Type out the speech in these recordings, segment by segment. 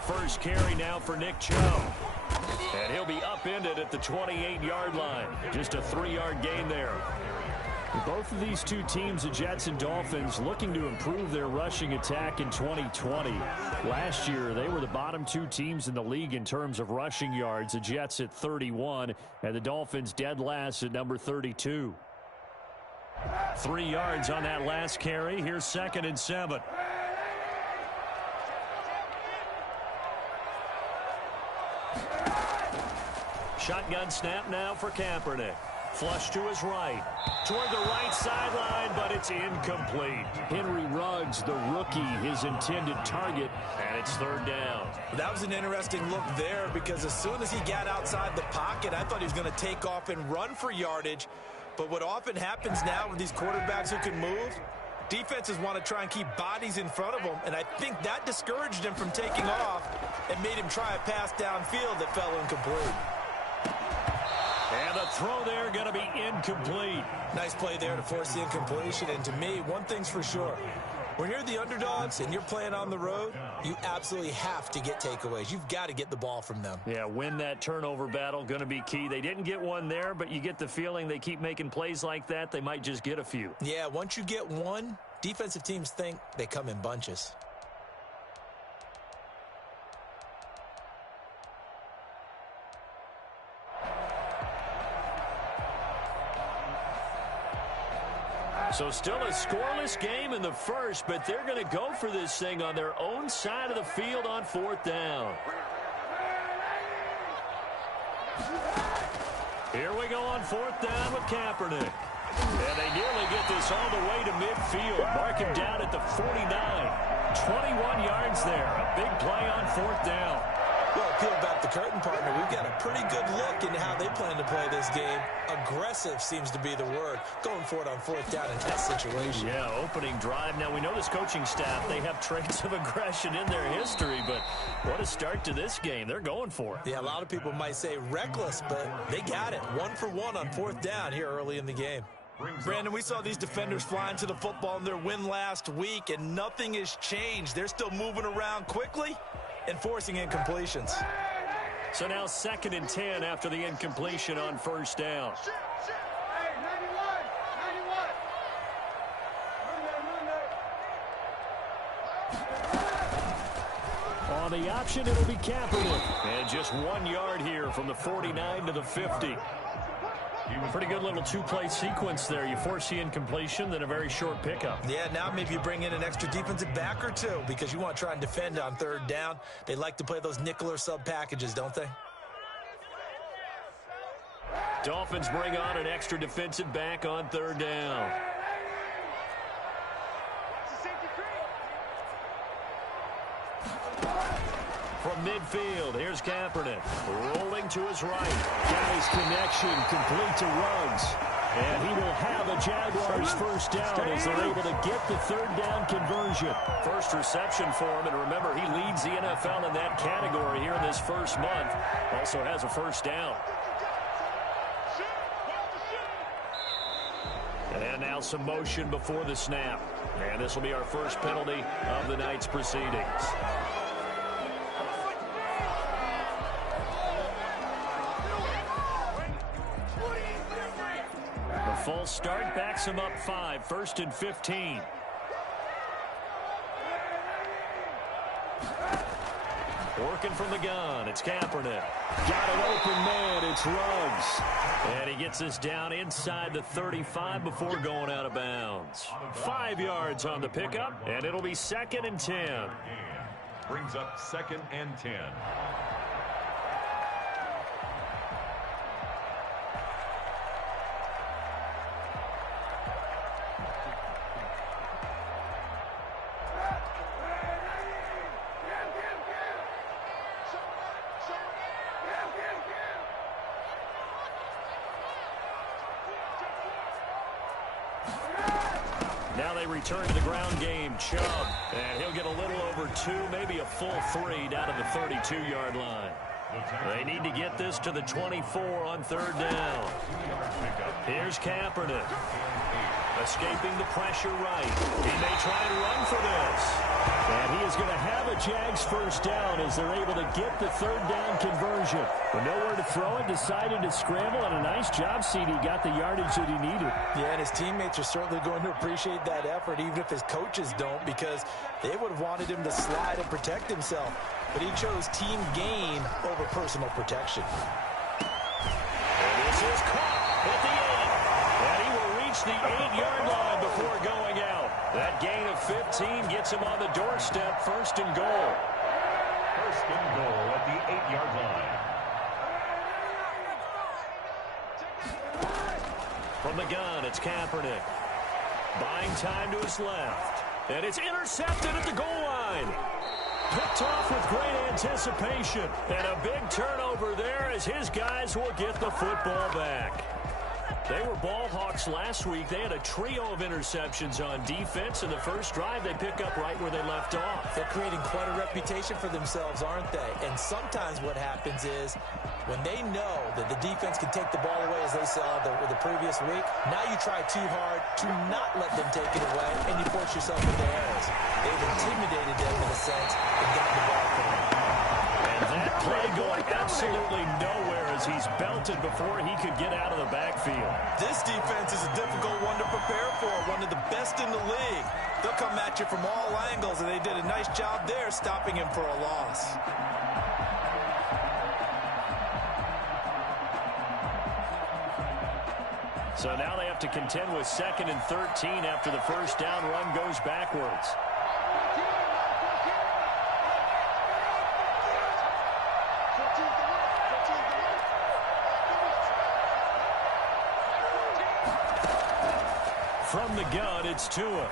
first carry now for Nick Chubb. And he'll be upended at the 28-yard line. Just a 3-yard gain there. Both of these two teams, the Jets and Dolphins, looking to improve their rushing attack in 2020. Last year, they were the bottom two teams in the league in terms of rushing yards. The Jets at 31, and the Dolphins dead last at number 32. 3 yards on that last carry. Here's 2nd and 7. Shotgun snap now for Kaepernick. Flush to his right. Toward the right sideline, but it's incomplete. Henry Ruggs, the rookie, his intended target, and it's 3rd down. That was an interesting look there because as soon as he got outside the pocket, I thought he was going to take off and run for yardage. But what often happens now with these quarterbacks who can move, defenses want to try and keep bodies in front of them, and I think that discouraged him from taking off and made him try a pass downfield that fell incomplete. And the throw there going to be incomplete. Nice play there to force the incompletion. And to me, one thing's for sure. When you're the underdogs and you're playing on the road, you absolutely have to get takeaways. You've got to get the ball from them. Yeah, win that turnover battle, going to be key. They didn't get one there, but you get the feeling they keep making plays like that, they might just get a few. Yeah, once you get one, defensive teams think they come in bunches. So still a scoreless game in the first, but they're going to go for this thing on their own side of the field on 4th down. Here we go on 4th down with Kaepernick. And they nearly get this all the way to midfield. Mark him down at the 49. 21 yards there. A big play on 4th down. Well, peel back the curtain, partner. We've got a pretty good look into how they plan to play this game. Aggressive seems to be the word. Going for it on 4th down in that situation. Yeah, opening drive. Now, we know this coaching staff, they have traits of aggression in their history, but what a start to this game. They're going for it. Yeah, a lot of people might say reckless, but they got it. 1 for 1 on 4th down here early in the game. Brandon, we saw these defenders flying to the football in their win last week, and nothing has changed. They're still moving around quickly and forcing incompletions. So now 2nd and 10 after the incompletion on 1st down. On the option, it'll be Kaepernick. And just 1 yard here from the 49 to the 50. Pretty good little two-play sequence there. You force the incompletion, then a very short pickup. Yeah, now maybe you bring in an extra defensive back or two because you want to try and defend on 3rd down. They like to play those nickel or sub packages, don't they? Dolphins bring on an extra defensive back on 3rd down. From midfield, here's Kaepernick. Rolling to his right. Got his connection complete to Ruggs. And he will have a Jaguars 1st down as they're able to get the 3rd down conversion. First reception for him, and remember, he leads the NFL in that category here in this first month. Also has a 1st down. And now some motion before the snap. And this will be our first penalty of the night's proceedings. False start backs him up 5. 1st and 15. Working from the gun. It's Kaepernick. Got an open man. It's Ruggs. And he gets this down inside the 35 before going out of bounds. 5 yards on the pickup, and it'll be 2nd and 10. Brings up 2nd and 10. Now they return to the ground game. Chubb, and he'll get a little over 2, maybe a full 3 down to the 32-yard line. They need to get this to the 24 on 3rd down. Here's Kaepernick. Escaping the pressure right. He may try and run for this. And he is going to have a Jags first down as they're able to get the third down conversion. But nowhere to throw it, decided to scramble, and a nice job, CD. Got the yardage that he needed. Yeah, and his teammates are certainly going to appreciate that effort, even if his coaches don't, because they would have wanted him to slide and protect himself. But he chose team gain over personal protection. And this is caught at the 8. And he will reach the 8-yard line before going out. That gain of 15 gets him on the doorstep, first and goal. First and goal at the 8-yard line. From the gun, it's Kaepernick. Buying time to his left. And it's intercepted at the goal line. Picked off with great anticipation. And a big turnover there as his guys will get the football back. They were ball hawks last week. They had a trio of interceptions on defense. In the first drive, they pick up right where they left off. They're creating quite a reputation for themselves, aren't they? And sometimes what happens is when they know that the defense can take the ball away, as they saw the previous week, now you try too hard to not let them take it away, and you force yourself into errors. They've intimidated them in a sense and gotten the ball from them. And that play going absolutely nowhere as he's belted before he could get out of the backfield. This defense is a difficult one to prepare for, one of the best in the league. They'll come at you from all angles, and they did a nice job there stopping him for a loss. So now they have to contend with 2nd and 13 after the first down run goes backwards. From the gun, it's Tua.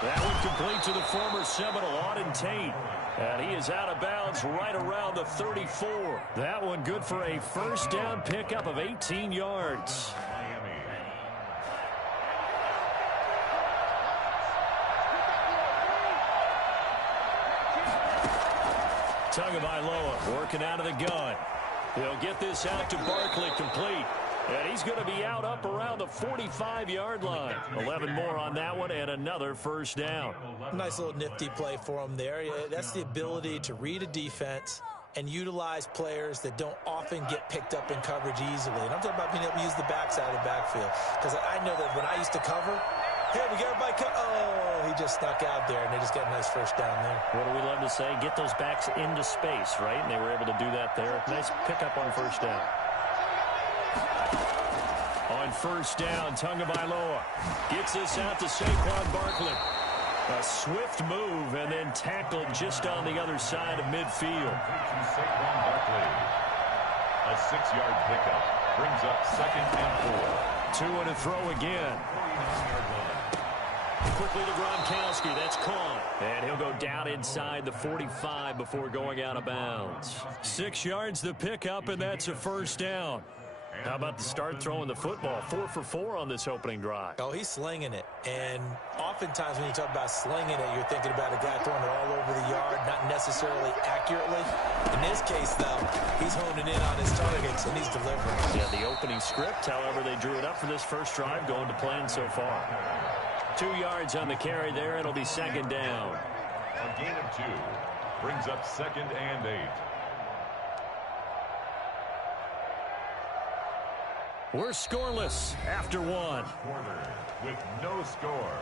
That one complete to the former Seminole, Auden Tate. And he is out of bounds right around the 34. That one good for a first down pickup of 18 yards. Tagovailoa working out of the gun. He'll get this out to Barkley, complete. And he's going to be out up around the 45-yard line. 11 more on that one and another first down. Nice little nifty play for him there. That's the ability to read a defense and utilize players that don't often get picked up in coverage easily. And I'm talking about being able to use the backside of the backfield. Because I know that when I used to cover, hey, we got everybody oh, he just snuck out there, and they just got a nice first down there. What do we love to say? Get those backs into space, right? And they were able to do that there. Nice pickup on first down. On first down, Tagovailoa gets this out to Saquon Barkley. A swift move and then tackled just on the other side of midfield. Saquon Barkley. A 6-yard pickup brings up 2nd and 4. 2 and a throw again. Quickly to Gronkowski. That's caught. And he'll go down inside the 45 before going out of bounds. 6 yards the pickup, and that's a first down. How about the start throwing the football? 4 for 4 on this opening drive. Oh, he's slinging it. And oftentimes when you talk about slinging it, you're thinking about a guy throwing it all over the yard, not necessarily accurately. In this case, though, he's honing in on his targets, and he's delivering. Yeah, the opening script, however, they drew it up for this first drive, going to plan so far. 2 yards on the carry there. It'll be second down. A gain of 2 brings up 2nd and 8. We're scoreless after 1. Quarter with no score.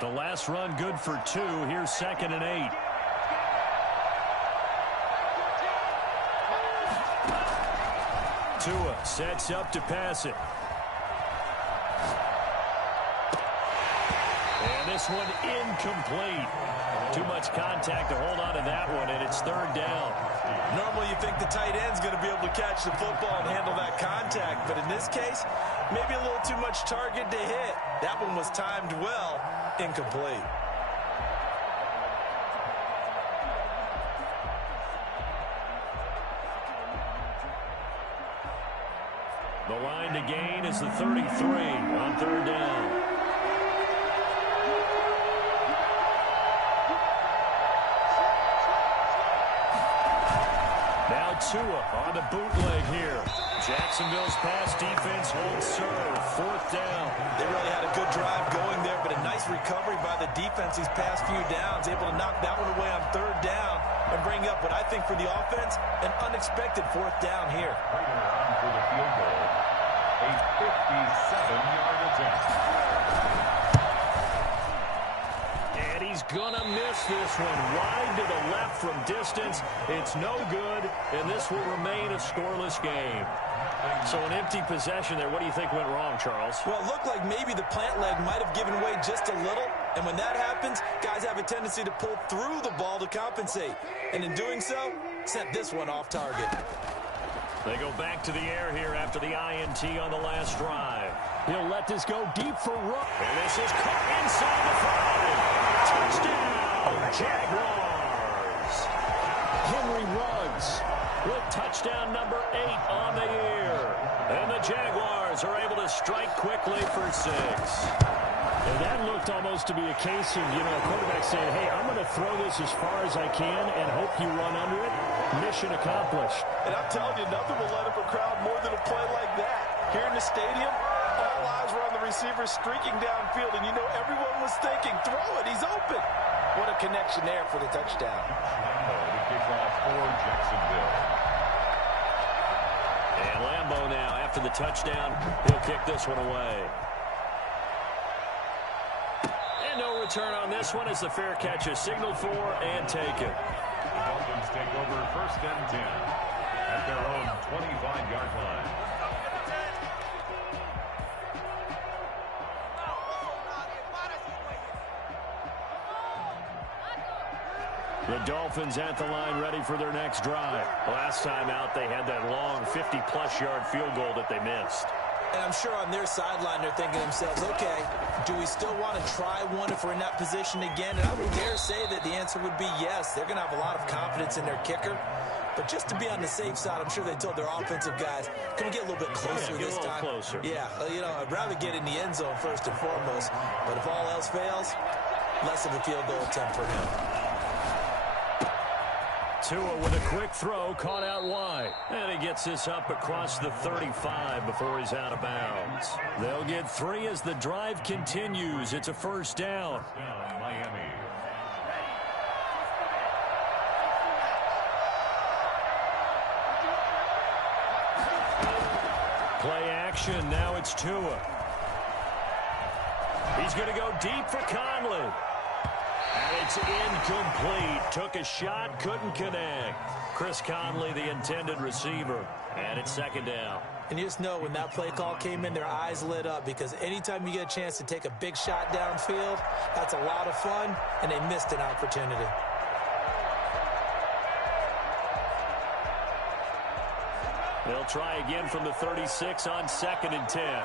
The last run good for 2. Here's 2nd and 8. Tua sets up to pass it. And this one incomplete. Too much contact to hold on to that one, and it's third down. Normally you think the tight end's going to be able to catch the football and handle that contact, but in this case, maybe a little too much target to hit. That one was timed well, incomplete. The line to gain is the 33 on third down. Tua on the bootleg here. Jacksonville's pass defense holds serve. 4th down. They really had a good drive going there, but a nice recovery by the defense these past few downs, able to knock that one away on 3rd down and bring up what I think for the offense, an unexpected 4th down here. Raiders on for the field goal, a 57-yard attempt. And he's gonna miss this one. Wide to the left from distance. It's no good, and this will remain a scoreless game. So an empty possession there. What do you think went wrong, Charles? Well, it looked like maybe the plant leg might have given way just a little, and when that happens, guys have a tendency to pull through the ball to compensate, and in doing so, sent this one off target. They go back to the air here after the INT on the last drive. He'll let this go deep for Ruggs. And this is caught inside the 5. Touchdown, Jaguars. Henry Ruggs with touchdown number 8 on the year. And the Jaguars are able to strike quickly for 6. And that looked almost to be a case of, a quarterback saying, hey, I'm going to throw this as far as I can and hope you run under it. Mission accomplished. And I'm telling you, nothing will light up a crowd more than a play like that. Here in the stadium, all eyes were on the receiver streaking downfield, and everyone was thinking, throw it, he's open. What a connection there for the touchdown. Lambo to kick off for Jacksonville. And Lambo now, after the touchdown, he'll kick this one away. And no return on this one as the fair catch is signaled for and taken. The Dolphins take over 1st and 10 at their own 25-yard line. The Dolphins at the line ready for their next drive. Last time out, they had that long 50-plus yard field goal that they missed. And I'm sure on their sideline they're thinking to themselves, okay, do we still want to try one if we're in that position again? And I would dare say that the answer would be yes. They're going to have a lot of confidence in their kicker. But just to be on the safe side, I'm sure they told their offensive guys, can we get a little bit closer this time? Closer. Yeah, I'd rather get in the end zone first and foremost. But if all else fails, less of a field goal attempt for him. Tua with a quick throw, caught out wide. And he gets this up across the 35 before he's out of bounds. They'll get 3 as the drive continues. It's a 1st down. Miami. Play action. Now it's Tua. He's going to go deep for Conley. And it's incomplete. Took a shot, couldn't connect. Chris Conley, the intended receiver. And it's 2nd down. And you just know when that play call came in, their eyes lit up, because anytime you get a chance to take a big shot downfield, that's a lot of fun, and they missed an opportunity. They'll try again from the 36 on 2nd and 10.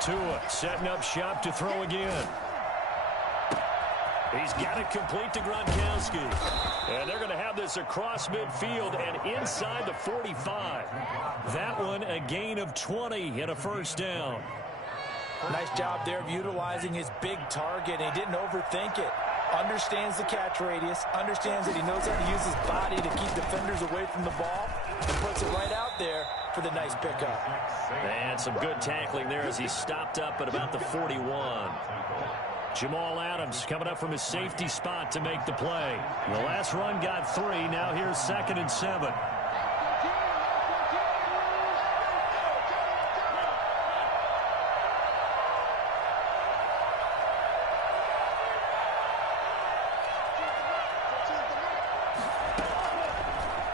Tua setting up shop to throw again. He's got it complete to Gronkowski. And they're going to have this across midfield and inside the 45. That one a gain of 20 and a 1st down. Nice job there of utilizing his big target. He didn't overthink it. Understands the catch radius. Understands that he knows how to use his body to keep defenders away from the ball. And puts it right out there for the nice pickup. And some good tackling there as he stopped up at about the 41. Jamal Adams coming up from his safety spot to make the play. The last run got 3. Now here's 2nd and 7.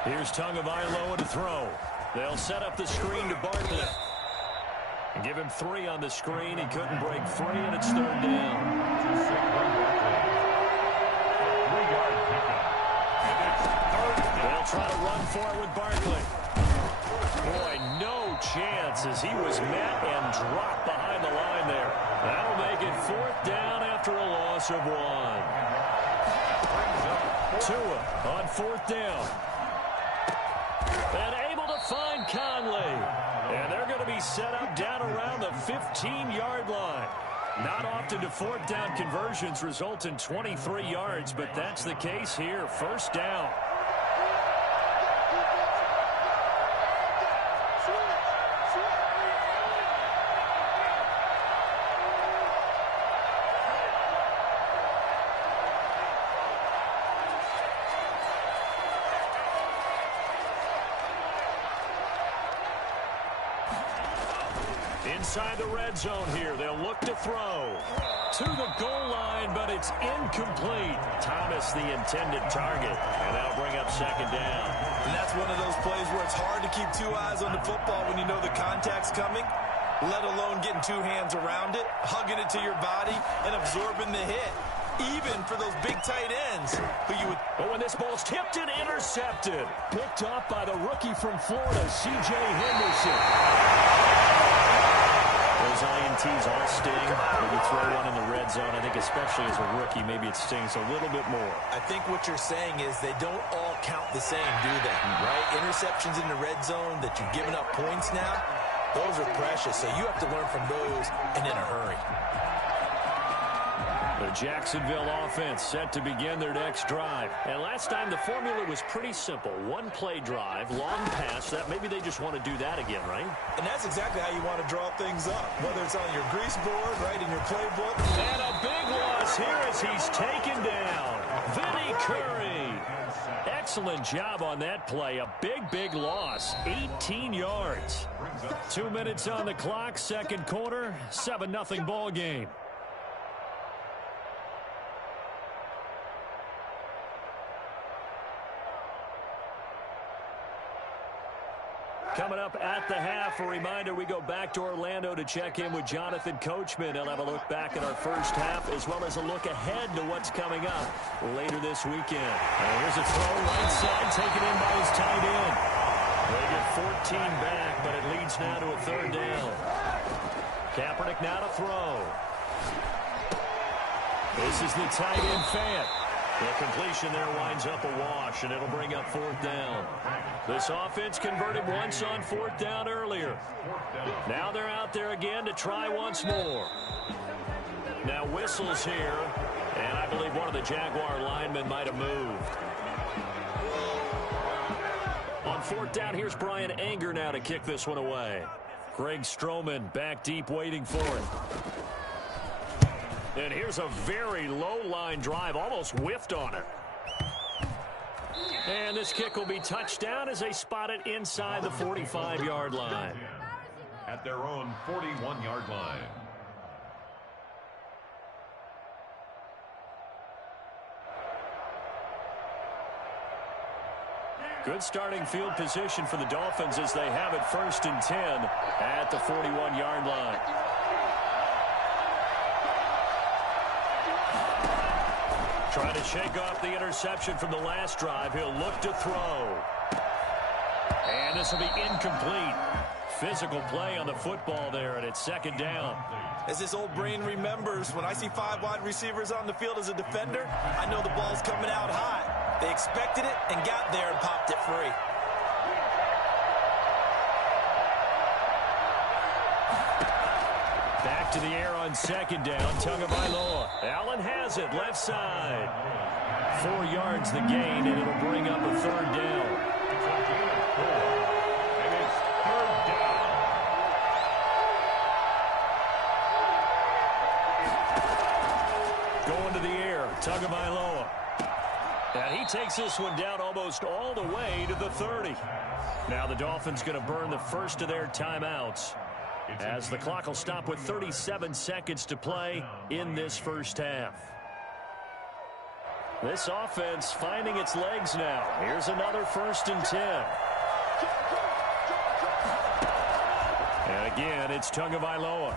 Here's Tagovailoa to throw. They'll set up the screen to Barkley. And give him 3 on the screen. He couldn't break free, and it's 3rd down. They'll try to run for it with Barkley. Boy, no chance as he was met and dropped behind the line there. That'll make it 4th down after a loss of 1. Tua on 4th down. And able to find Conley. And they're going to be set up down around the 15-yard line. Not often do fourth down conversions result in 23 yards, but that's the case here. First down. Inside the red zone here, they'll look to throw to the goal line, but it's incomplete. Thomas, the intended target, and that'll bring up second down. And that's one of those plays where it's hard to keep two eyes on the football when you know the contact's coming, let alone getting two hands around it, hugging it to your body, and absorbing the hit, even for those big tight ends. But when this ball's tipped and intercepted, picked up by the rookie from Florida, C.J. Henderson. Those INTs all sting when you throw one in the red zone. I think especially as a rookie, maybe it stings a little bit more. I think what you're saying is they don't all count the same, do they? Right? Interceptions in the red zone that you've given up points now, those are precious. So you have to learn from those and in a hurry. The Jacksonville offense set to begin their next drive. And last time the formula was pretty simple. One-play drive, long pass. That maybe they just want to do that again, right? And that's exactly how you want to draw things up, whether it's on your grease board, right, in your playbook. And a big loss here as he's taken down. Vinny Curry. Excellent job on that play. A big loss. 18 yards. 2 minutes on the clock, second quarter, 7-0 ball game. Coming up at the half, a reminder, we go back to Orlando to check in with Jonathan Coachman. He'll have a look back at our first half as well as a look ahead to what's coming up later this weekend. And here's a throw right side taken in by his tight end. They get 14 back, but it leads now to a third down. Kaepernick now to throw. This is the tight end Fant. The completion there winds up a wash, and it'll bring up fourth down. This offense converted once on fourth down earlier. Now they're out there again to try once more. Now whistles here, and I believe one of the Jaguar linemen might have moved. On fourth down, here's Brian Anger now to kick this one away. Greg Stroman back deep waiting for it. And here's a very low line drive, almost whiffed on it. And this kick will be touchdown as they spot it inside the 45-yard line. At their own 41-yard line. Good starting field position for the Dolphins as they have it first and 10 at the 41-yard line. Trying to shake off the interception from the last drive. He'll look to throw. And this will be incomplete. Physical play on the football there, and it's second down. As this old brain remembers, when I see 5 wide receivers on the field as a defender, I know the ball's coming out high. They expected it and got there and popped it free. Back to the air on second down. Tagovailoa. Allen has it left side. 4 yards the gain, and it'll bring up a third down. And it's third down. Going to the air. Tagovailoa. And he takes this one down almost all the way to the 30. Now the Dolphins going to burn the first of their timeouts, as the clock will stop with 37 seconds to play in this first half. This offense finding its legs now. Here's another first and 10. And again, it's Tagovailoa.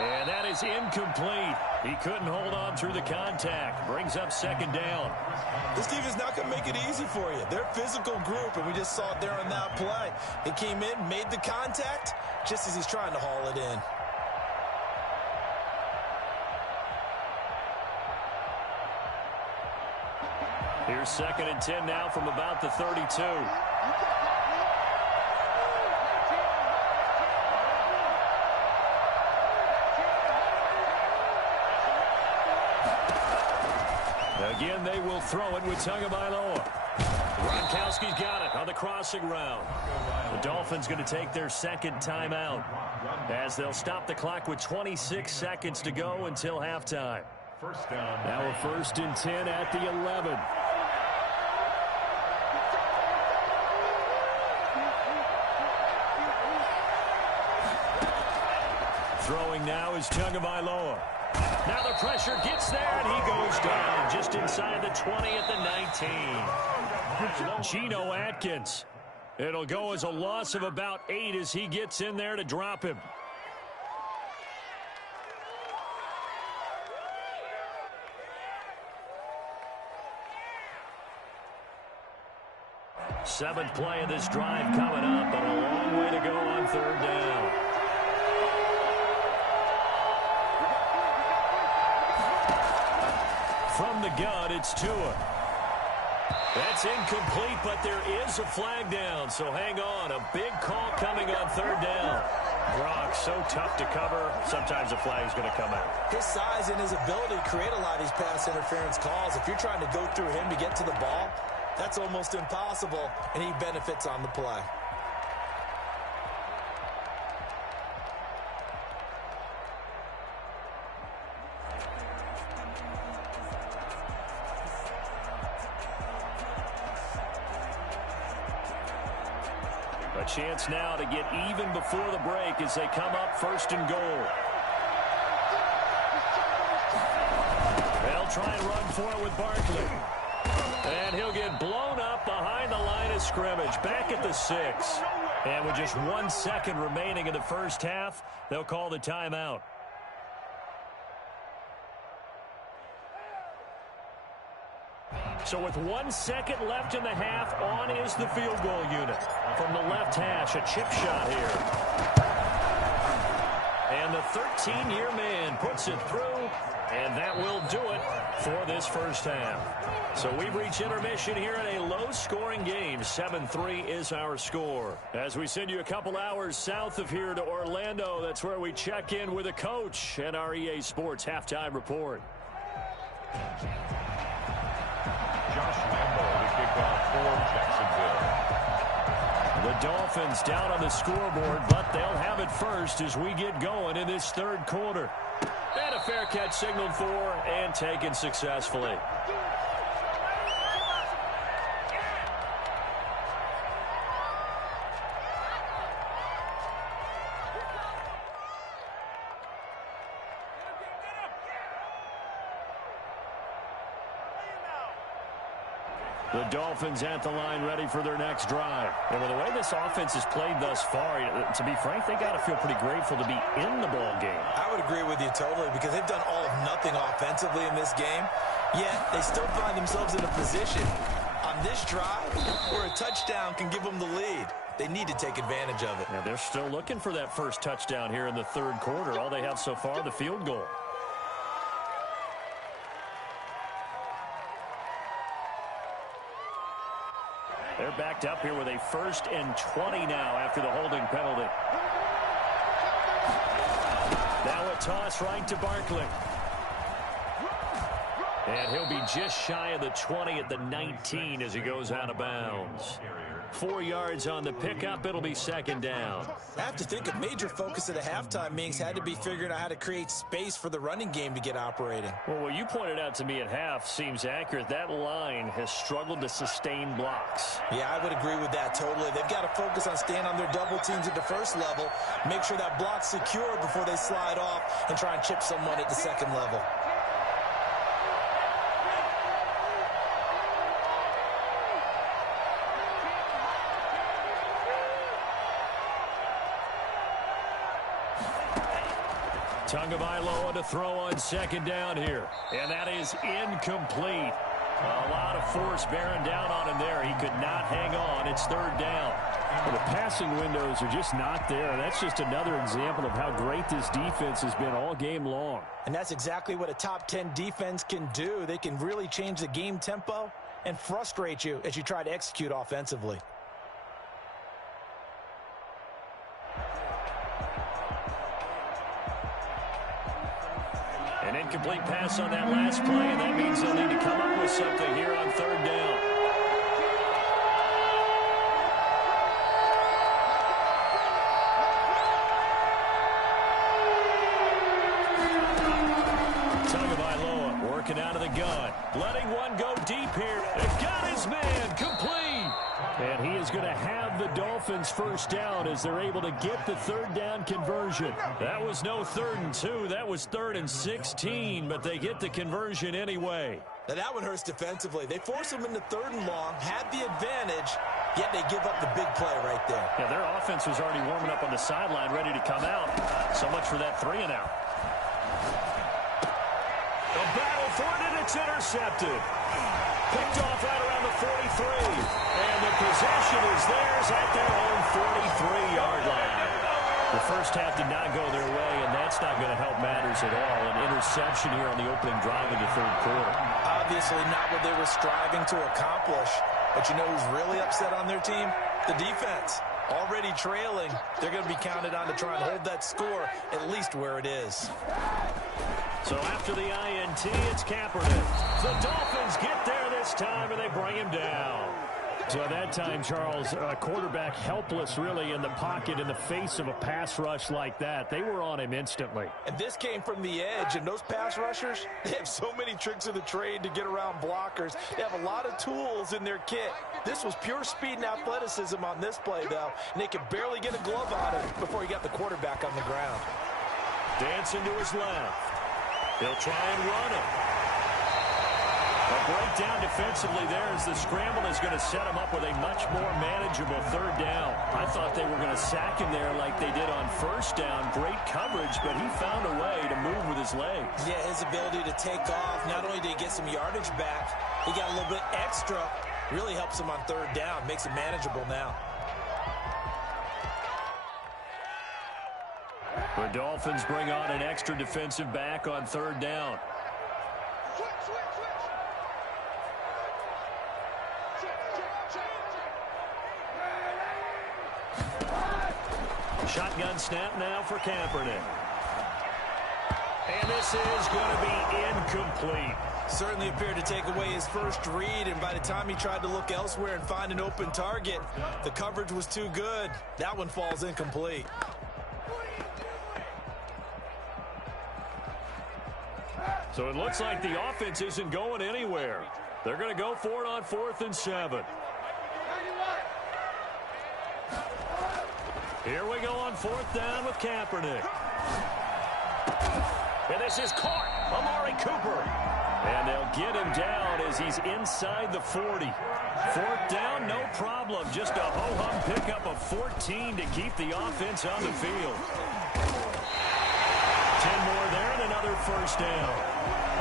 And that is incomplete. He couldn't hold on through the contact. Brings up second down. This team is not going to make it easy for you. They're a physical group, and we just saw it there on that play. He came in, made the contact, just as he's trying to haul it in. Here's second and 10 now from about the 32. Again, they will throw it with Tagovailoa. Gronkowski's got it on the crossing route. The Dolphins going to take their second timeout as they'll stop the clock with 26 seconds to go until halftime. First down. Now a 1st and 10 at the 11. Throwing now is Tagovailoa. Now the pressure gets there, and he goes down just inside the 20 at the 19. Geno Atkins. It'll go as a loss of about 8 as he gets in there to drop him. Seventh play of this drive coming up, but a long way to go on 3rd down. From the gun, it's Tua. That's incomplete, but there is a flag down, so hang on. A big call coming on 3rd down. Gronk, so tough to cover. Sometimes a flag's going to come out. His size and his ability create a lot of these pass interference calls. If you're trying to go through him to get to the ball, that's almost impossible, and he benefits on the play. A chance now to get even before the break as they come up 1st and goal. They'll try and run for it with Barkley. And he'll get blown up behind the line of scrimmage, back at the 6. And with just 1 second remaining in the first half, they'll call the timeout. So with 1 second left in the half, on is the field goal unit. From the left hash, a chip shot here. And the 13-year man puts it through, and that will do it for this first half. So we've reached intermission here in a low-scoring game. 7-3 is our score. As we send you a couple hours south of here to Orlando, that's where we check in with a coach and our EA Sports halftime report. Josh Lambo, the kickoff for Jacksonville. The Dolphins down on the scoreboard, but they'll have it first as we get going in this 3rd quarter. And a fair catch signaled for and taken successfully. The Dolphins at the line ready for their next drive. And with the way this offense has played thus far, to be frank, they got to feel pretty grateful to be in the ball game. I would agree with you totally because they've done all of nothing offensively in this game, yet they still find themselves in a position on this drive where a touchdown can give them the lead. They need to take advantage of it. Yeah, they're still looking for that first touchdown here in the 3rd quarter. All they have so far, the field goal. They're backed up here with a 1st and 20 now after the holding penalty. Now a toss right to Barkley. And he'll be just shy of the 20 at the 19 as he goes out of bounds. 4 yards on the pickup. It'll be 2nd down. I have to think a major focus of the halftime meetings had to be figuring out how to create space for the running game to get operating. Well, what you pointed out to me at half seems accurate. That line has struggled to sustain blocks. Yeah, I would agree with that totally. They've got to focus on staying on their double teams at the 1st level, make sure that block's secure before they slide off and try and chip someone at the 2nd level. Tagovailoa to throw on 2nd down here. And that is incomplete. A lot of force bearing down on him there. He could not hang on. It's 3rd down. Well, the passing windows are just not there. That's just another example of how great this defense has been all game long. And that's exactly what a top 10 defense can do. They can really change the game tempo and frustrate you as you try to execute offensively. An Incomplete pass on that last play, and that means they'll need to come up with something here on third down. Tagovailoa working out of the gun. Letting one go deep here. It got his man complete. And he is going to have the Dolphins first down as they're able to get the third down conversion. That was no 3rd and 2. That was 3rd and 16, but they get the conversion anyway. Now that one hurts defensively. They force them into 3rd and long, had the advantage, yet they give up the big play right there. Yeah, their offense was already warming up on the sideline, ready to come out. So much for that 3 and out. The battle for it, and it's intercepted. Picked off right around the 43. And the possession is theirs at their own 43-yard line. The first half did not go their way, and that's not going to help matters at all. An interception here on the opening drive of the third quarter. Obviously not what they were striving to accomplish. But you know who's really upset on their team? The defense. Already trailing, they're going to be counted on to try and hold that score at least where it is. So after the INT, it's Kaepernick. The Dolphins get there this time, and they bring him down. So at that time, Charles, a quarterback helpless really in the pocket in the face of a pass rush like that. They were on him instantly. And this came from the edge, and those pass rushers, they have so many tricks of the trade to get around blockers. They have a lot of tools in their kit. This was pure speed and athleticism on this play, though, and they could barely get a glove on it before he got the quarterback on the ground. Dancing to his left. He'll try and run it. A breakdown defensively there as the scramble is going to set him up with a much more manageable third down. I thought they were going to sack him there like they did on first down. Great coverage, but he found a way to move with his legs. Yeah, his ability to take off, not only did he get some yardage back, he got a little bit extra. Really helps him on third down, makes it manageable now. The Dolphins bring on an extra defensive back on third down. Shotgun snap now for Kaepernick. And this is going to be incomplete. Certainly appeared to take away his first read, and by the time he tried to look elsewhere and find an open target, the coverage was too good. That one falls incomplete. So it looks like the offense isn't going anywhere. They're going to go for it on 4th and 7. Here we go on 4th down with Kaepernick. And this is caught. Amari Cooper. And they'll get him down as he's inside the 40. 4th down, no problem. Just a ho-hum pickup of 14 to keep the offense on the field. 10 more there and another first down.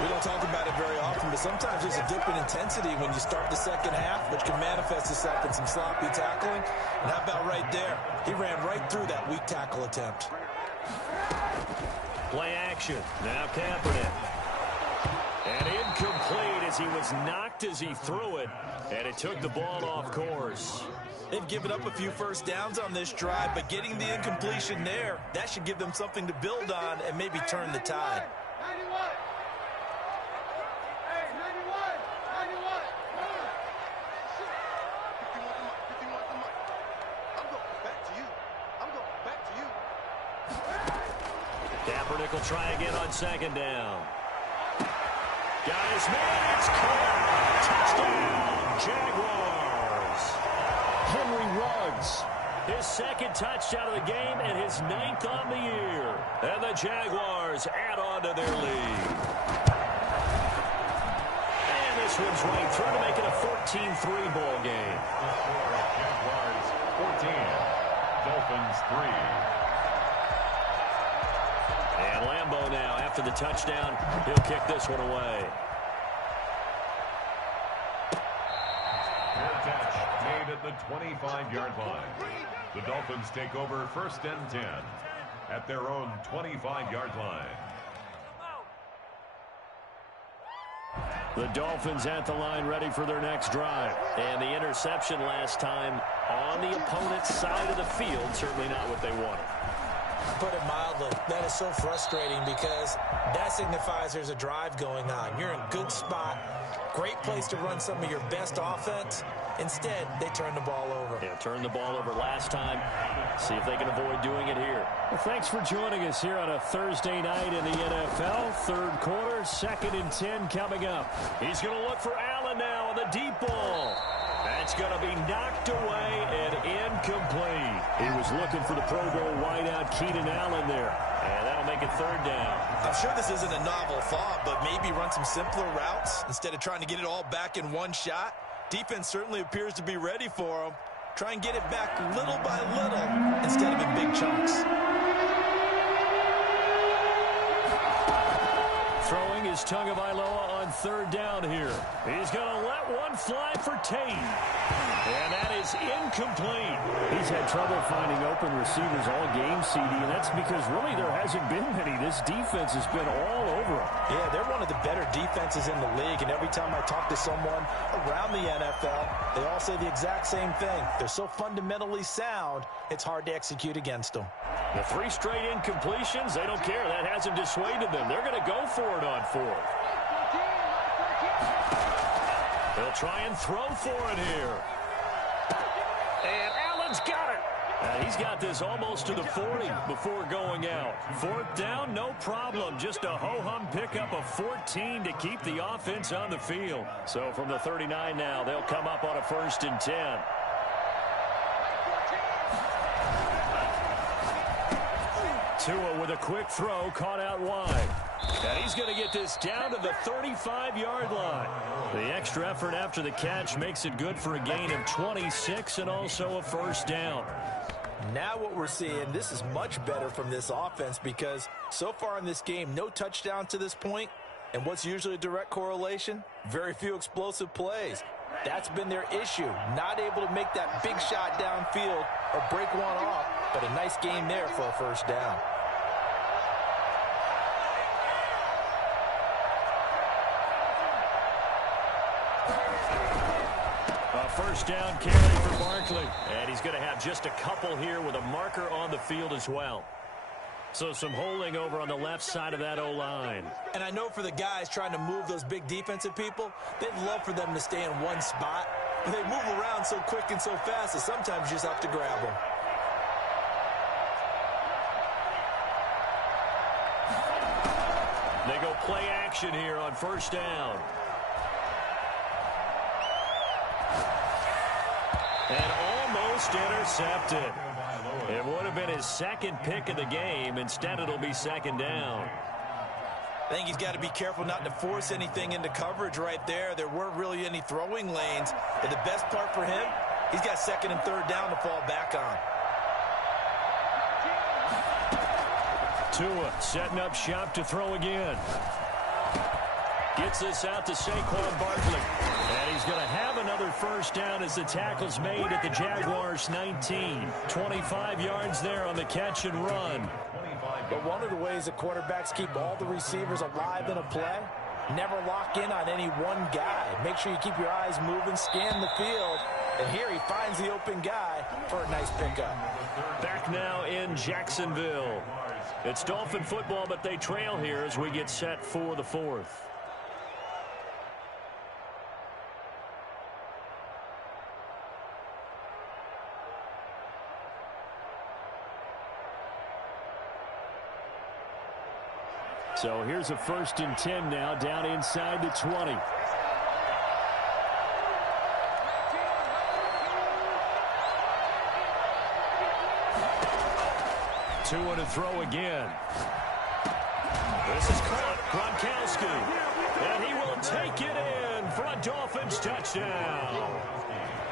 We don't talk about it very often, but sometimes there's a dip in intensity when you start the second half, which can manifest itself in some sloppy tackling. And how about right there? He ran right through that weak tackle attempt. Play action. Now Kaepernick. And incomplete as he was knocked as he threw it. And it took the ball off course. They've given up a few first downs on this drive, but getting the incompletion there, that should give them something to build on and maybe turn the tide. Kaepernick will try again on 2nd down. Got his man, it's caught. Touchdown, Jaguars. Henry Ruggs, his 2nd touchdown of the game and his 9th on the year. And the Jaguars add on to their lead. And this one's right through to make it a 14-3 ball game. Jaguars 14, Dolphins 3. And Lambeau now, after the touchdown, he'll kick this one away. Fair catch made at the 25-yard line. The Dolphins take over 1st and 10 at their own 25-yard line. The Dolphins at the line ready for their next drive. And the interception last time on the opponent's side of the field, certainly not what they wanted. Put it mildly. Badly. That is so frustrating because that signifies there's a drive going on. You're in a good spot, great place to run some of your best offense. Instead, they turn the ball over. Yeah, turned the ball over last time. See if they can avoid doing it here. Well, thanks for joining us here on a Thursday night in the NFL. Third quarter, 2nd and 10 coming up. He's going to look for Allen now on the deep ball. That's going to be knocked away and incomplete. He was looking for the Pro Bowl wideout Keenan Allen there. And that'll make it third down. I'm sure this isn't a novel thought, but maybe run some simpler routes instead of trying to get it all back in one shot. Defense certainly appears to be ready for him. Try and get it back little by little instead of in big chunks. Throwing is Tagovailoa on third down here. He's going to let one fly for Tate. And that is incomplete. He's had trouble finding open receivers all game, CD, and that's because really there hasn't been many. This defense has been all over him. Yeah, they're one of the better defenses in the league, and every time I talk to someone around the NFL, they all say the exact same thing. They're so fundamentally sound, it's hard to execute against them. The 3 straight incompletions, they don't care. That hasn't dissuaded them. They're going to go for it on 4th. They'll try and throw for it here. And Allen's got it. He's got this almost to the 40 before going out. 4th down, no problem. Just a ho-hum pickup of 14 to keep the offense on the field. So from the 39 now, they'll come up on a 1st and 10. Tua with a quick throw, caught out wide. And he's going to get this down to the 35-yard line. The extra effort after the catch makes it good for a gain of 26 and also a 1st down. Now what we're seeing, this is much better from this offense because so far in this game, no touchdown to this point. And what's usually a direct correlation? Very few explosive plays. That's been their issue. Not able to make that big shot downfield or break one off, but a nice game there for a 1st down. A 1st down carry for Barkley. And he's going to have just a couple here with a marker on the field as well. So some holding over on the left side of that O-line. And I know for the guys trying to move those big defensive people, they'd love for them to stay in one spot. But they move around so quick and so fast that sometimes you just have to grab them. They go play action here on 1st down. And almost intercepted. It would have been his 2nd pick of the game. Instead, it'll be 2nd down. I think he's got to be careful not to force anything into coverage right there. There weren't really any throwing lanes. And the best part for him, he's got 2nd and 3rd down to fall back on. Tua setting up shop to throw again. Gets this out to Saquon Barkley. And he's going to have another 1st down as the tackle's made at the Jaguars 19. 25 yards there on the catch and run. But one of the ways that quarterbacks keep all the receivers alive in a play, never lock in on any one guy. Make sure you keep your eyes moving, scan the field. And here he finds the open guy for a nice pickup. Back now in Jacksonville. It's Dolphin football, but they trail here as we get set for the 4th. So here's a 1st and 10 now, down inside the 20. Tua to throw again. This is caught. Gronkowski. And he will take it in for a Dolphins touchdown.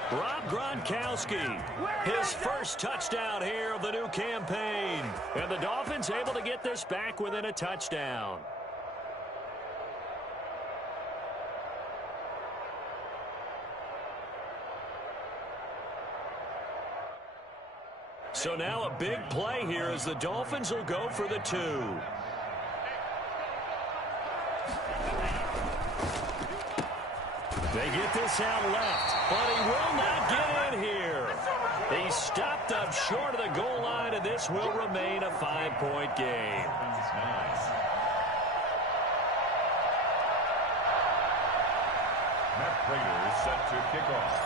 Rob Gronkowski, his 1st touchdown here of the new campaign. And the Dolphins able to get this back within a touchdown. So now a big play here as the Dolphins will go for the 2. They get this out left, but he will not get in here. He stopped up short of the goal line, and this will remain a 5-point game. Matt Prater is set to kick off.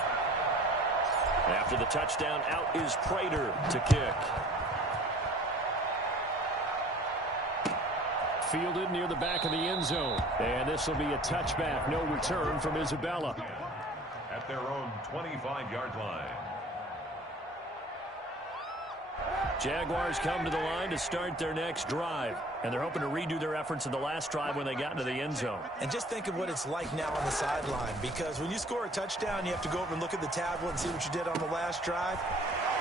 After the touchdown, out is Prater to kick. Fielded near the back of the end zone. And this will be a touchback. No return from Isabella. At their own 25-yard line. Jaguars come to the line to start their next drive. And they're hoping to redo their efforts in the last drive when they got into the end zone. And just think of what it's like now on the sideline, because when you score a touchdown, you have to go over and look at the tablet and see what you did on the last drive.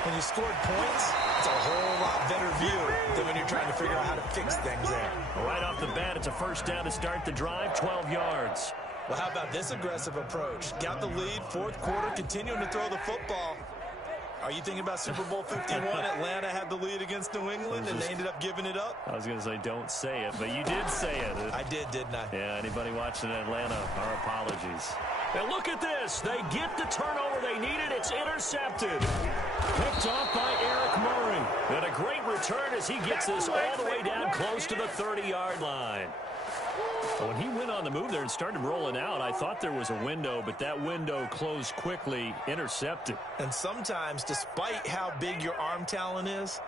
When you scored points, it's a whole lot better view than when you're trying to figure out how to fix things there. Right off the bat, it's a first down to start the drive, 12 yards. Well, how about this aggressive approach? Got the lead, fourth quarter, continuing to throw the football. Are you thinking about Super Bowl 51? Atlanta had the lead against New England, and they ended up giving it up? I was going to say don't say it, but you did say it. I did, didn't I? Yeah, anybody watching Atlanta, our apologies. And look at this. They get the turnover they needed. It's intercepted. Picked off by Eric Murray. And a great return as he gets this all the way down close to the 30-yard line. When he went on the move there and started rolling out, I thought there was a window, but that window closed quickly, intercepted. And sometimes, despite how big your arm talent is,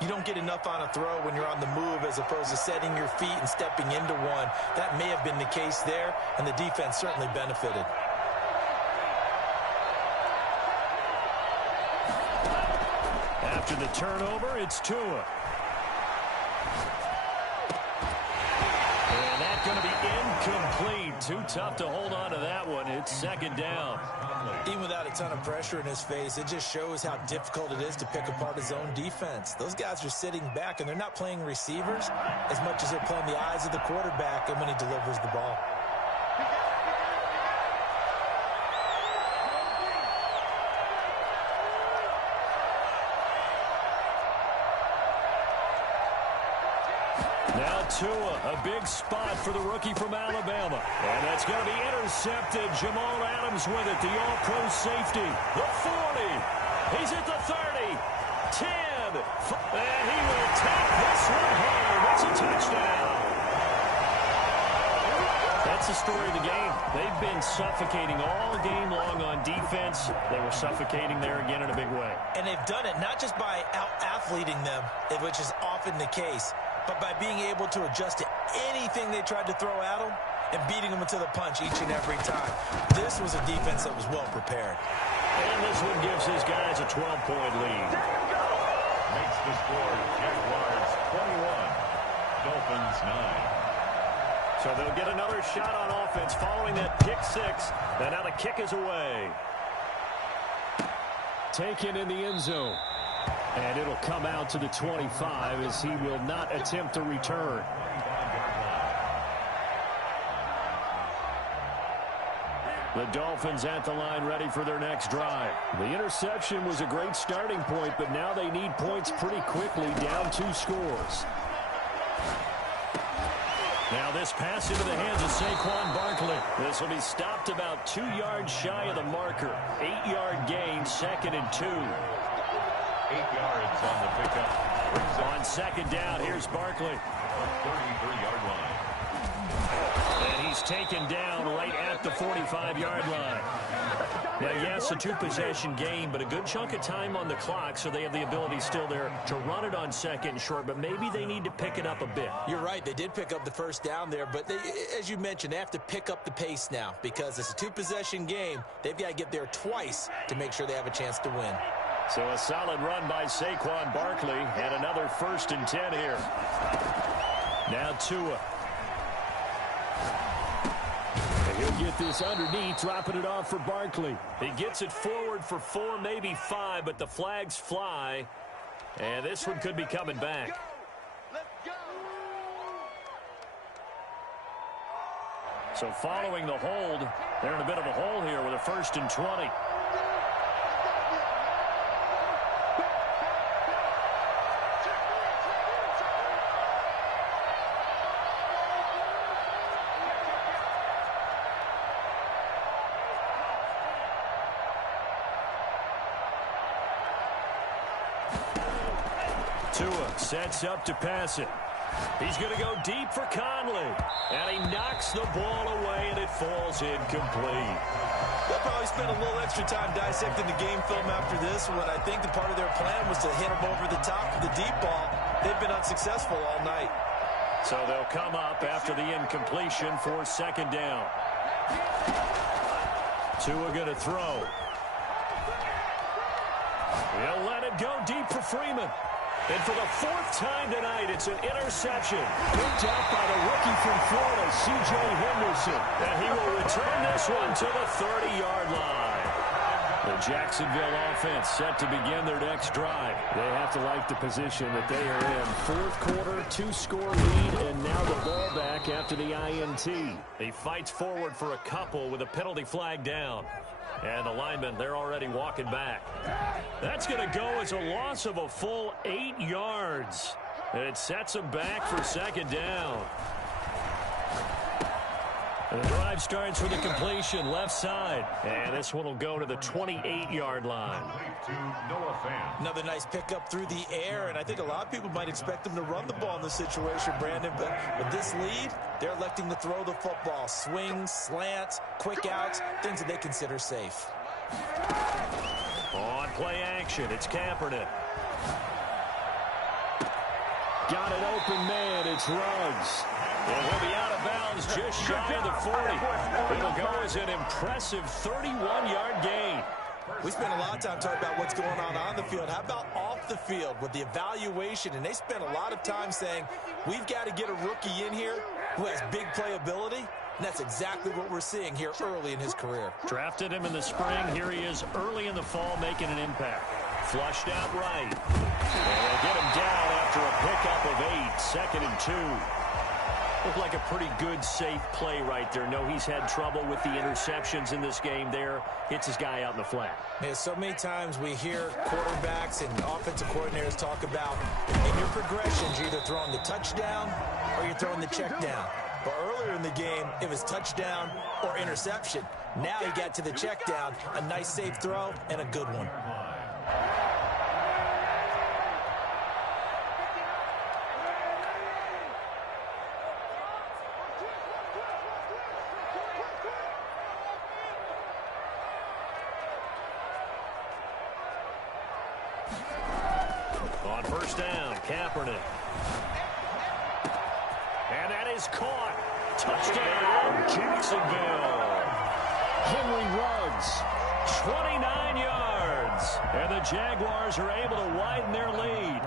you don't get enough on a throw when you're on the move as opposed to setting your feet and stepping into one. That may have been the case there, and the defense certainly benefited. After the turnover, it's Tua. And that's going to be incomplete. Too tough to hold on to that one. It's second down. Even without a ton of pressure in his face, it just shows how difficult it is to pick apart his own defense. Those guys are sitting back, and they're not playing receivers as much as they're playing the eyes of the quarterback and when he delivers the ball. Now Tua, a big spot for the rookie from Alabama. And that's going to be intercepted. Jamal Adams with it, the all-pro safety. The 40. He's at the 30. 10. And he will take this one home. It's a touchdown. That's the story of the game. They've been suffocating all game long on defense. They were suffocating there again in a big way. And they've done it not just by out-athleting them, which is often the case, but by being able to adjust to anything they tried to throw at them and beating them into the punch each and every time. This was a defense that was well prepared. And this one gives his guys a 12-point lead. Makes the score Jaguars 21, Dolphins 9. So they'll get another shot on offense following that pick six. And now the kick is away. Taken in the end zone. And it'll come out to the 25 as he will not attempt to return. The Dolphins at the line ready for their next drive. The interception was a great starting point, but now they need points pretty quickly, down 2 scores. Now this pass into the hands of Saquon Barkley. This will be stopped about 2 yards shy of the marker. 8-yard gain, 2nd and 2. 8 yards on the pickup. On second down, here's Barkley. 33-yard line. And he's taken down right at the 45-yard line. Now, yes, a 2-possession game, but a good chunk of time on the clock, so they have the ability still there to run it on second and short, but maybe they need to pick it up a bit. You're right. They did pick up the first down there, but they, as you mentioned, they have to pick up the pace now because it's a 2-possession game. They've got to get there twice to make sure they have a chance to win. So a solid run by Saquon Barkley and another 1st and 10 here. Now Tua. And he'll get this underneath, dropping it off for Barkley. He gets it forward for 4, maybe 5, but the flags fly. And this one could be coming back. So following the hold, they're in a bit of a hole here with a 1st and 20. Tua sets up to pass it. He's going to go deep for Conley. And he knocks the ball away, and it falls incomplete. They'll probably spend a little extra time dissecting the game film after this one. I think the part of their plan was to hit him over the top of the deep ball. They've been unsuccessful all night. So they'll come up after the incompletion for second down. Tua going to throw. He'll let it go deep for Freeman. And for the fourth time tonight, it's an interception. Picked up by the rookie from Florida, C.J. Henderson. And he will return this one to the 30-yard line. The Jacksonville offense set to begin their next drive. They have to like the position that they are in. Fourth quarter, 2-score lead, and now the ball back after the INT. He fights forward for a couple with a penalty flag down. And the linemen, they're already walking back. That's going to go as a loss of a full 8 yards. It sets them back for second down. And the drive starts with a completion left side. And this one will go to the 28-yard line. Another nice pickup through the air, and I think a lot of people might expect them to run the ball in this situation, Brandon. But with this lead, they're electing to throw the football. Swings, slants, quick outs, things that they consider safe. On play action, it's Kaepernick. Got an open man, it's Ruggs. And he'll be out of bounds just shy of the 40. It'll go as an impressive 31-yard gain. We spent a lot of time talking about what's going on the field. How about off the field with the evaluation? And they spent a lot of time saying, we've got to get a rookie in here who has big playability. And that's exactly what we're seeing here early in his career. Drafted him in the spring. Here he is early in the fall making an impact. Flushed out right. And they'll get him down after a pickup of 8. Second and 2. Looked like a pretty good, safe play right there. No, he's had trouble with the interceptions in this game there. Hits his guy out in the flat. Yeah, so many times we hear quarterbacks and offensive coordinators talk about in your progressions, you're either throwing the touchdown or you're throwing the check down. But earlier in the game, it was touchdown or interception. Now he got to the check down, a nice safe throw, and a good one. On first down, Kaepernick. And that is caught. Touchdown, Jacksonville. Henry Ruggs, 29 yards. And the Jaguars are able to widen their lead.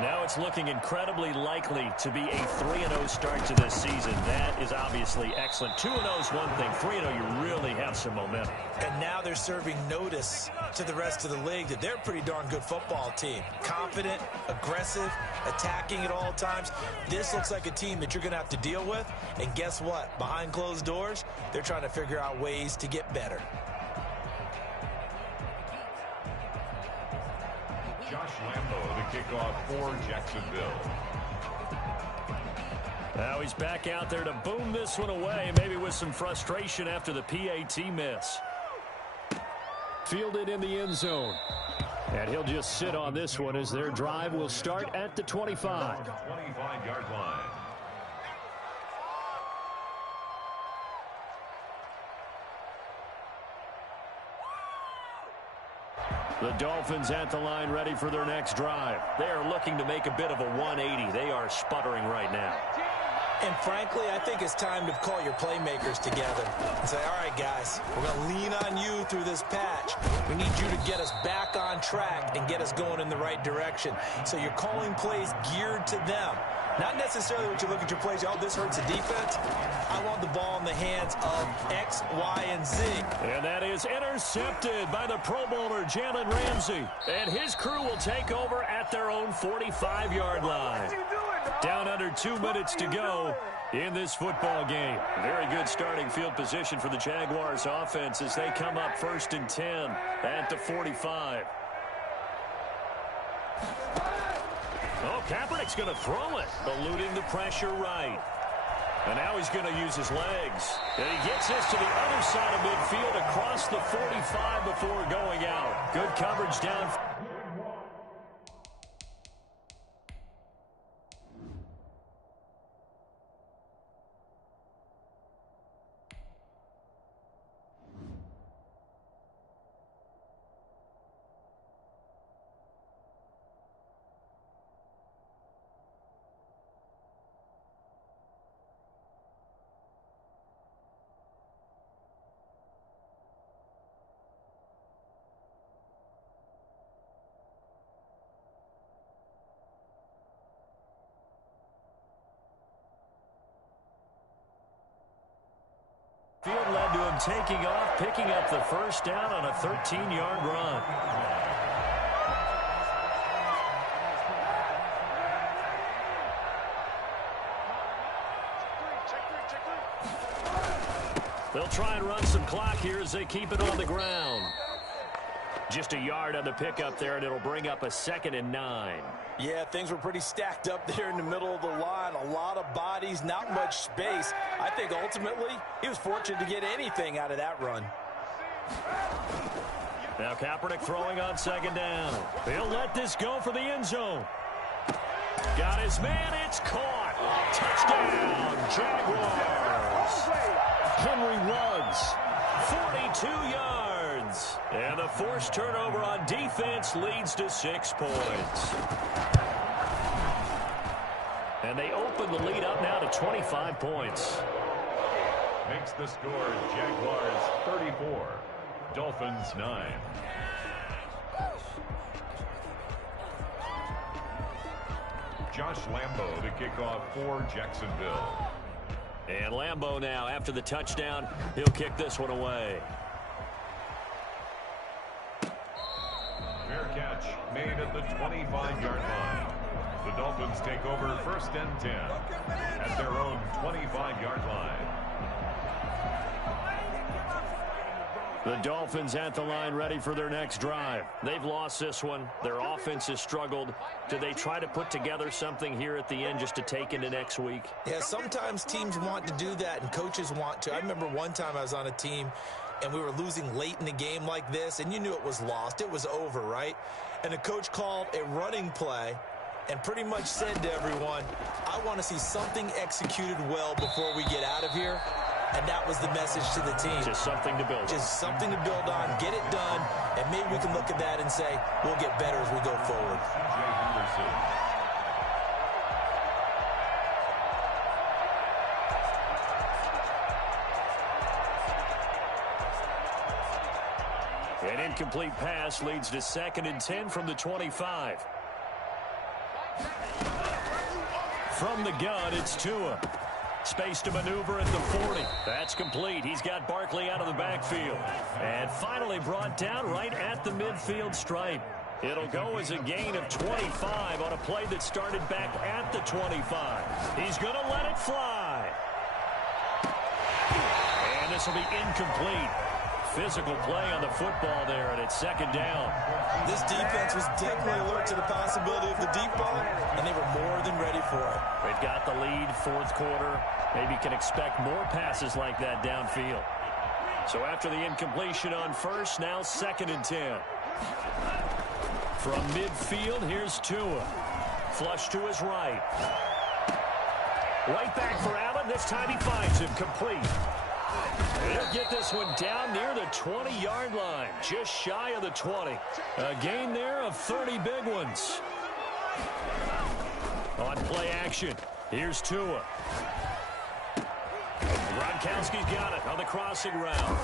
Now it's looking incredibly likely to be a 3-0 start to this season. That is obviously excellent. 2-0 is one thing. 3-0, you really have some momentum. And now they're serving notice to the rest of the league that they're a pretty darn good football team. Confident, aggressive, attacking at all times. This looks like a team that you're going to have to deal with. And guess what? Behind closed doors, they're trying to figure out ways to get better. Josh Lambo, the kickoff for Jacksonville. Now he's back out there to boom this one away, maybe with some frustration after the PAT miss. Fielded in the end zone. And he'll just sit on this one as their drive will start at the 25. 25-yard line. The Dolphins at the line ready for their next drive. They are looking to make a bit of a 180. They are sputtering right now. And frankly, I think it's time to call your playmakers together and say, all right, guys, we're going to lean on you through this patch. We need you to get us back on track and get us going in the right direction. So you're calling plays geared to them. Not necessarily what you look at your plays, oh, this hurts the defense. I want the ball in the hands of X, Y, and Z. And that is intercepted by the Pro Bowler, Jalen Ramsey. And his crew will take over at their own 45-yard line. Down under 2 minutes to go in this football game. Very good starting field position for the Jaguars offense as they come up 1st and 10 at the 45. Oh, Kaepernick's going to throw it, eluding the pressure right. And now he's going to use his legs. And he gets this to the other side of midfield across the 45 before going out. Good coverage down. that led to him taking off, picking up the first down on a 13-yard run. They'll try and run some clock here as they keep it on the ground. Just a yard on the pickup there, and it'll bring up a 2nd and 9. Yeah, things were pretty stacked up there in the middle of the line. A lot of bodies, not much space. I think ultimately he was fortunate to get anything out of that run. Now Kaepernick throwing on 2nd down. He'll let this go for the end zone. Got his man. It's caught. Touchdown, Jaguars. Henry Ruggs, 42 yards. And the forced turnover on defense leads to 6 points. And they open the lead up now to 25 points. Makes the score Jaguars 34, Dolphins 9. Josh Lambo to kick off for Jacksonville. And Lambo now, after the touchdown, he'll kick this one away. Fair catch made at the 25-yard line. The Dolphins take over 1st and 10 at their own 25-yard line. The Dolphins at the line, ready for their next drive. They've lost this one. Their offense has struggled. Do they try to put together something here at the end just to take into next week? Yeah, sometimes teams want to do that and coaches want to. I remember one time I was on a team and we were losing late in the game like this, and you knew it was lost. It was over, right? And the coach called a running play and pretty much said to everyone, I want to see something executed well before we get out of here. And that was the message to the team. Just something to build on. Just something to build on, get it done, and maybe we can look at that and say, we'll get better as we go forward. Jay Henderson. An incomplete pass leads to 2nd and 10 from the 25. From the gun, it's Tua. Space to maneuver at the 40. That's complete. He's got Barkley out of the backfield. And finally brought down right at the midfield stripe. It'll go as a gain of 25 on a play that started back at the 25. He's going to let it fly. And this will be incomplete. Physical play on the football there, and it's 2nd down. This defense was definitely alert to the possibility of the deep ball, and they were more than ready for it. They've got the lead, 4th quarter. Maybe can expect more passes like that downfield. So after the incompletion on first, now 2nd and 10. From midfield, here's Tua. Flush to his right. Right back for Allen. This time he finds him complete. He'll get this one down near the 20-yard line, just shy of the 20. A gain there of 30 big ones. On play action, here's Tua. Gronkowski's got it on the crossing route.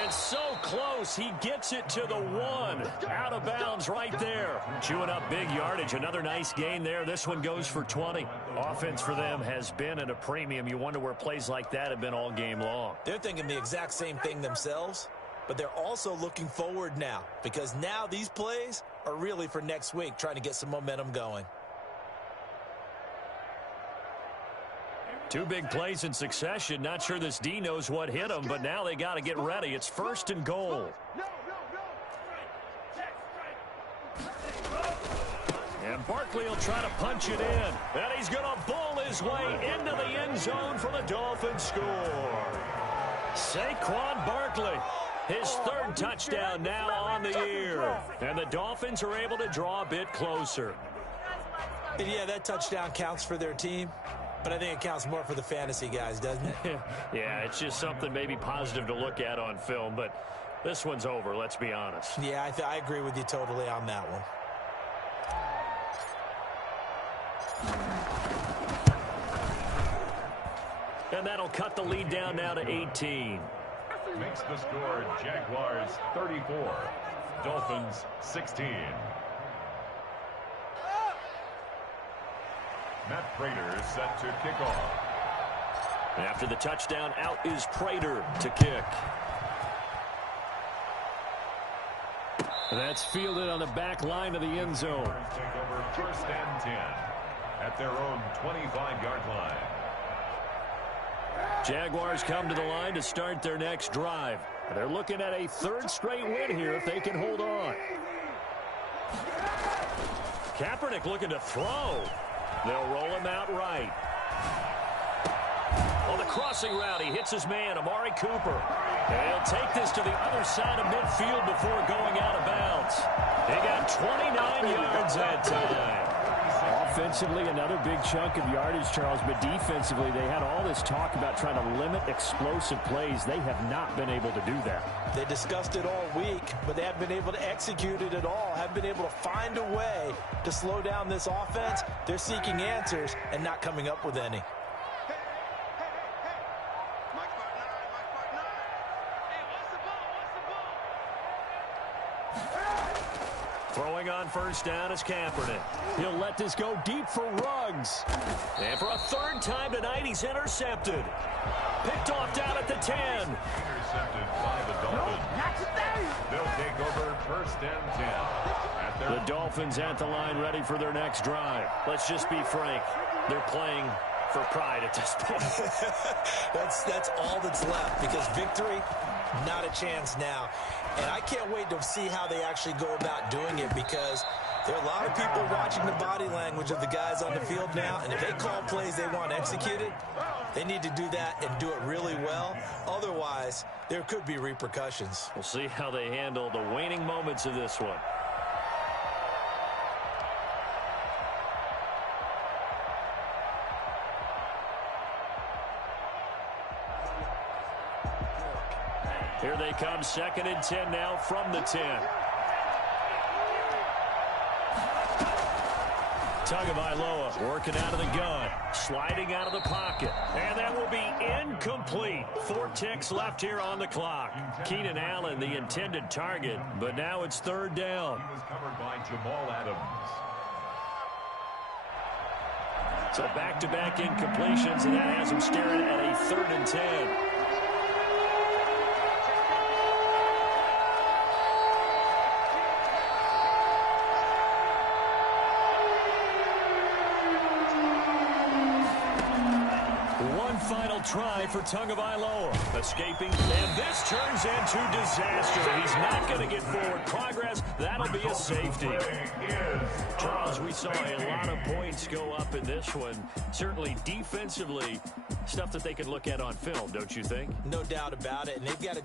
And so close, he gets it to the 1. Out of bounds right there. Chewing up big yardage. Another nice gain there. This one goes for 20. Offense for them has been at a premium. You wonder where plays like that have been all game long. They're thinking the exact same thing themselves, but they're also looking forward now, because now these plays are really for next week, trying to get some momentum going. 2 big plays in succession. Not sure this D knows what hit him, but now they got to get ready. It's 1st and goal. And Barkley will try to punch it in. And he's going to bull his way into the end zone for the Dolphins score. Saquon Barkley, his 3rd touchdown now on the year. And the Dolphins are able to draw a bit closer. And yeah, that touchdown counts for their team. But I think it counts more for the fantasy guys, doesn't it? Yeah, it's just something maybe positive to look at on film, but this one's over, let's be honest. Yeah, I agree with you totally on that one. And that'll cut the lead down now to 18. Makes the score Jaguars 34, Dolphins 16. Matt Prater set to kick off. After the touchdown, out is Prater to kick. That's fielded on the back line of the end zone. Take over 1st and 10 at their own 25-yard line. Jaguars come to the line to start their next drive. They're looking at a 3rd straight win here if they can hold on. Kaepernick looking to throw. They'll roll him out right. On the crossing route, he hits his man, Amari Cooper. And he'll take this to the other side of midfield before going out of bounds. He got 29 yards that time. Offensively, another big chunk of yardage, Charles, but defensively, they had all this talk about trying to limit explosive plays. They have not been able to do that. They discussed it all week, but they haven't been able to execute it at all, haven't been able to find a way to slow down this offense. They're seeking answers and not coming up with any. Throwing on 1st down is Kaepernick. He'll let this go deep for Ruggs. And for a 3rd time tonight, he's intercepted. Picked off down at the 10. Intercepted by the Dolphins. They'll take over 1st and 10. The Dolphins at the line ready for their next drive. Let's just be frank. They're playing for pride at this point. That's all that's left, because victory, not a chance now. And I can't wait to see how they actually go about doing it, because there are a lot of people watching the body language of the guys on the field now, and if they call plays they want executed, they need to do that and do it really well. Otherwise, there could be repercussions. We'll see how they handle the waning moments of this one. Here they come, 2nd and 10 now from the 10. Tagovailoa working out of the gun, sliding out of the pocket, and that will be incomplete. 4 ticks left here on the clock. Keenan Allen, the intended target, but now it's 3rd down. He was covered by Jamal Adams. So back-to-back incompletions, and that has him staring at a 3rd and 10. Try for Tagovailoa, escaping, and this turns into disaster. He's not going to get forward progress. That'll be a safety. Charles, we saw a lot of points go up in this one. Certainly defensively, stuff that they could look at on film, don't you think? No doubt about it, and they've got to